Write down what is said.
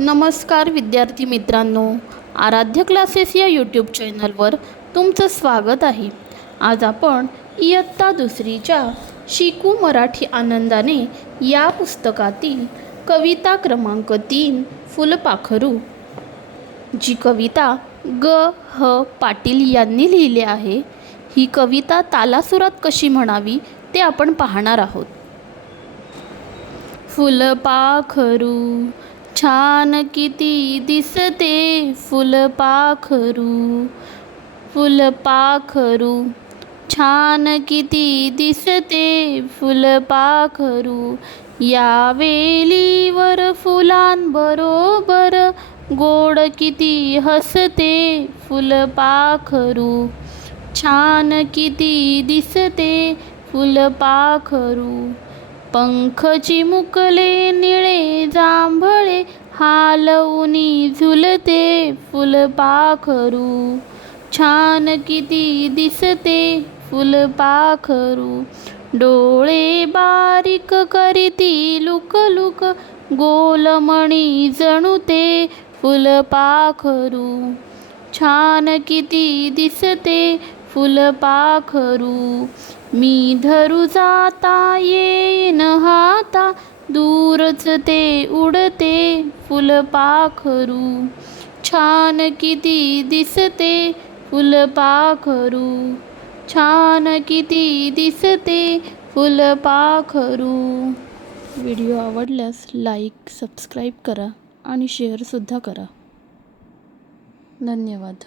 नमस्कार विद्यार्थी मित्रांनो, आराध्य क्लासेस या यूट्यूब चॅनलवर तुमचं स्वागत आहे। आज आपण इयत्ता दुसरीच्या शिकू मराठी आनंदाने या पुस्तकातील कविता क्रमांक 3 फुलपाखरू, जी कविता ग.ह. पाटील यांनी लिहिली आहे। ही कविता तालासुरात कशी म्हणावी ते आपण पाहणार आहोत। फुलपाखरू छान किती दिसते, फुलपाखरू फुलपाखरू छान किती दिसते, फुलपाखरू या वेलीवर फुलांबरोबर गोड किती हसते, फुलपाखरू छान किती दिसते, फुलपाखरू पंख चिमुकले निळे जांभळे हालवूनी झुलते, फुलपाखरू छान किती दिसते, फुलपाखरू डोळे बारीक करीती लुक लुक गोलमणी जणू ते, फुलपाखरू छान किती दिसते, फुलपाखरू मी धरू जाता येईन हाता दूरच ते उडते, फुलपाखरू छान किती दिसते, फुलपाखरू छान किती दिसते, फुलपाखरू। व्हिडिओ आवडल्यास लाईक, सबस्क्राईब करा आणि शेअरसुद्धा करा। धन्यवाद।